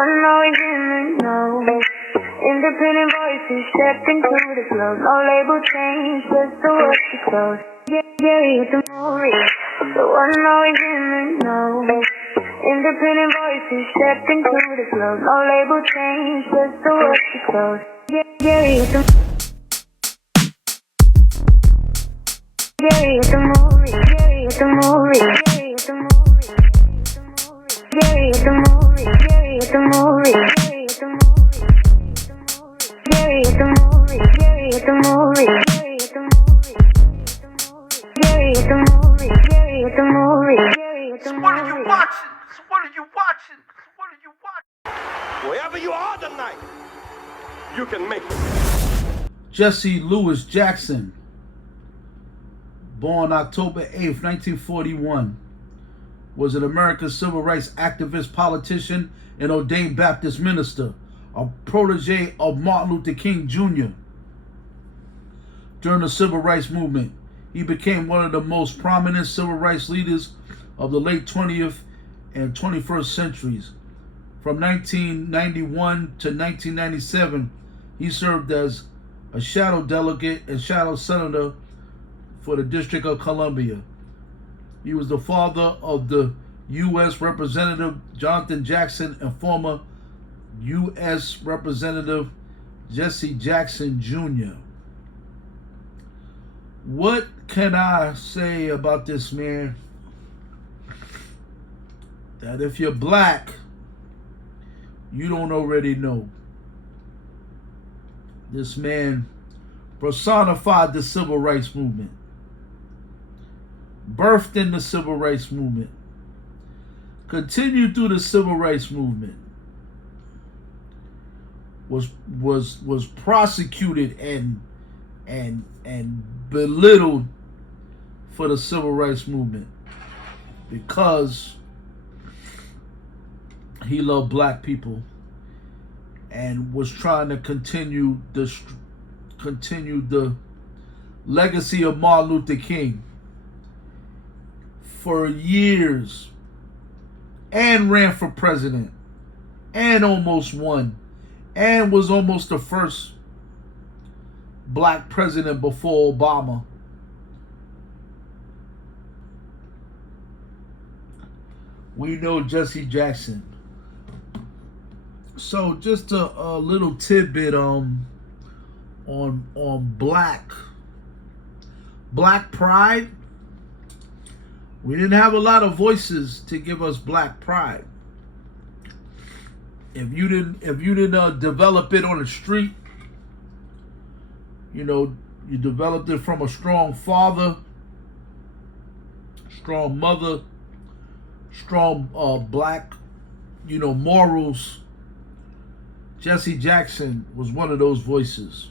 one always in the know. Independent voices stepped into the flow. No label change, just the work to close. Gary with the movie, the one always in the know. Independent voices stepped into the flow. No label change, just the work to close. Gary with the Gary with the movie, Gary with the movie, Gary with the movie, Gary with the movie, Gary with the movie, Gary with the movie, Gary with the movie, Gary with the movie, Gary with the movie, Gary with the movie, Gary with the movie, Gary with the movie. What are you watching? What are you watching? What are you watching? Wherever you are tonight, you can make it. Jesse Louis Jackson, born October 8th, 1941, was an American civil rights activist, politician, and ordained Baptist minister, a protege of Martin Luther King Jr. During the civil rights movement, he became one of the most prominent civil rights leaders of the late 20th and 21st centuries. From 1991 to 1997, he served as a shadow delegate and shadow senator for the District of Columbia. He was the father of the U.S. Representative Jonathan Jackson and former U.S. Representative Jesse Jackson Jr. What can I say about this man? That if you're black, you don't already know. This man personified the civil rights movement, birthed in the civil rights movement, continued through the civil rights movement, was prosecuted and belittled for the civil rights movement because he loved black people and was trying to continue the legacy of Martin Luther King for years, and ran for president and almost won, and was almost the first black president before Obama. We know Jesse Jackson. So just a little tidbit on black pride. We didn't have a lot of voices to give us black pride. If you didn't develop it on the street, you developed it from a strong father, strong mother, strong black, morals. Jesse Jackson was one of those voices.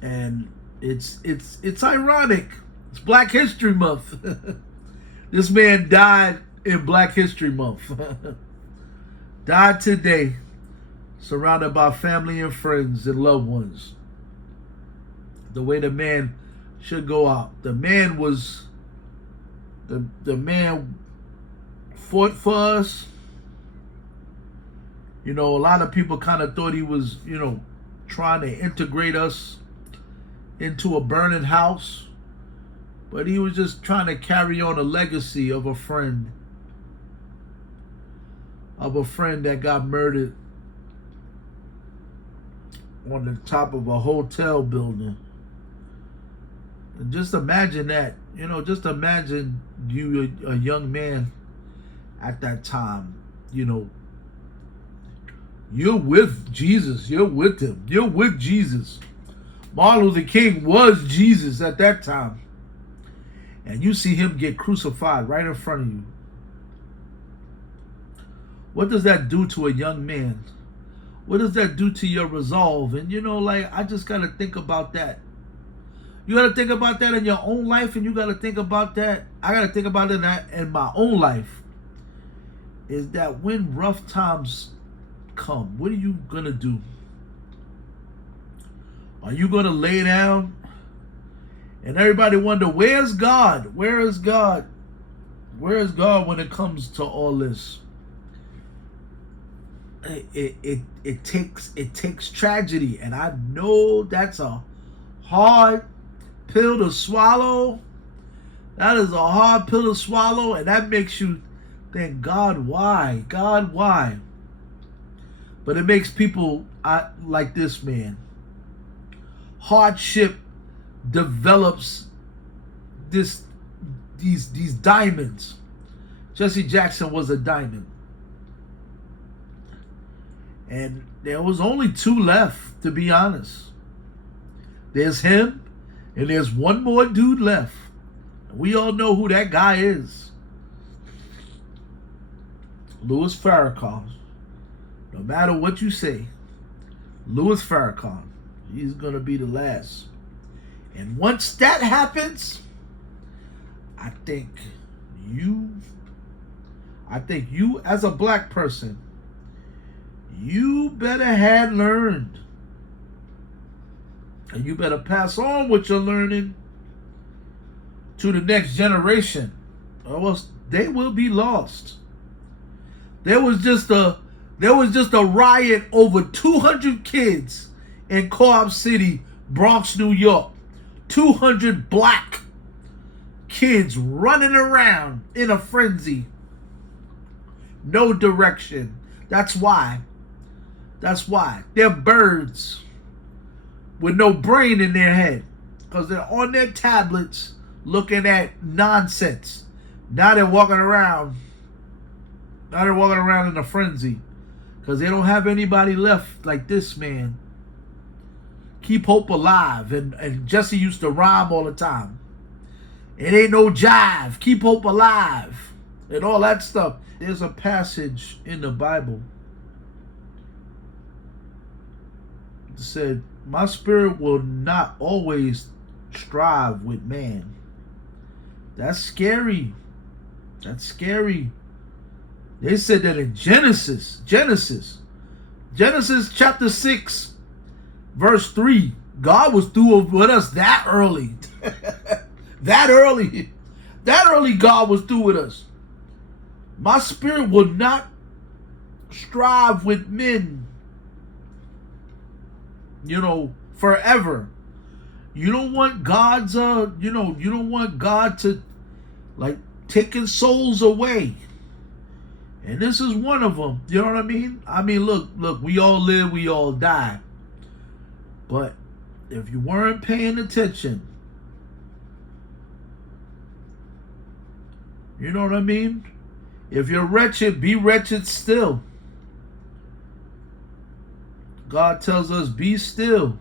And it's ironic. It's Black History Month. This man died in Black History Month. Died today, surrounded by family and friends and loved ones. The way the man should go out. The man was, the man fought for us. A lot of people kind of thought he was, trying to integrate us into a burning house. But he was just trying to carry on a legacy of a friend. Of a friend that got murdered on the top of a hotel building. And just imagine that. Just imagine you, a young man at that time. You're with Jesus. You're with him. You're with Jesus. Martin Luther King was Jesus at that time. And you see him get crucified right in front of you. What does that do to a young man? What does that do to your resolve? And I just got to think about that. You got to think about that in your own life, and you got to think about that. I got to think about it in my own life. Is that when rough times come, what are you going to do? Are you going to lay down? And everybody wonder, where's God? Where is God? Where is God when it comes to all this? it takes tragedy, and I know that's a hard pill to swallow. That is a hard pill to swallow, and that makes you think, God, why? God, why? But it makes people like this man. Hardship develops these diamonds. Jesse Jackson was a diamond. And there was only two left, to be honest. There's him, and there's one more dude left. We all know who that guy is. Louis Farrakhan. No matter what you say, Louis Farrakhan, he's going to be the last. And once that happens, I think you as a black person, you better have learned. And you better pass on what you're learning to the next generation, or else they will be lost. There was just a riot over 200 kids in Co-op City, Bronx, New York. 200 black kids running around in a frenzy. No direction. That's why. They're birds with no brain in their head, because they're on their tablets looking at nonsense. Now they're walking around in a frenzy because they don't have anybody left like this man. Keep hope alive. And Jesse used to rhyme all the time. It ain't no jive. Keep hope alive. And all that stuff. There's a passage in the Bible that said, my spirit will not always strive with man. That's scary. That's scary. They said that in Genesis chapter 6, verse 3, God was through with us that early. That early God was through with us. My spirit will not strive with men, forever. You don't want God's you don't want God to like taking souls away. And this is one of them. You know what I mean? I mean, look, we all live, we all die. But if you weren't paying attention, you know what I mean? If you're wretched, be wretched still. God tells us, be still.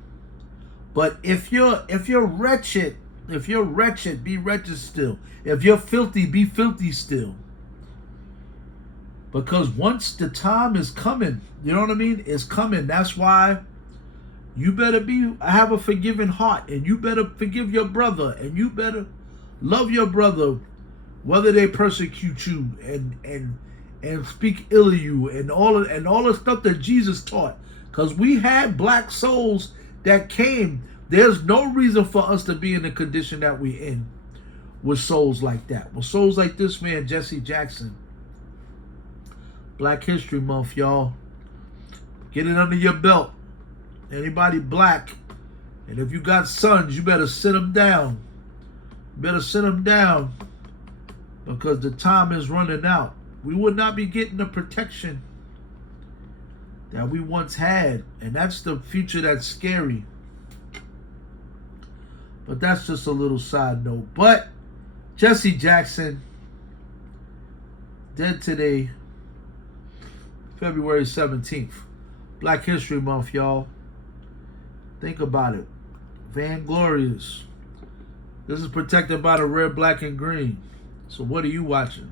But if you're wretched, be wretched still. If you're filthy, be filthy still. Because once the time is coming, you know what I mean? It's coming. That's why you better have a forgiving heart, and you better forgive your brother, and you better love your brother, whether they persecute you and speak ill of you and all the stuff that Jesus taught. Because we had black souls that came. There's no reason for us to be in the condition that we're in with souls like that. With souls like this man, Jesse Jackson. Black History Month, y'all. Get it under your belt. Anybody black, and if you got sons, you better sit them down. Because the time is running out. We would not be getting the protection that we once had, and that's the future that's scary. But that's just a little side note. But Jesse Jackson, dead today, February 17th. Black History Month, y'all. Think about it. Vainglorious. This is protected by the red, black, and green. So what are you watching?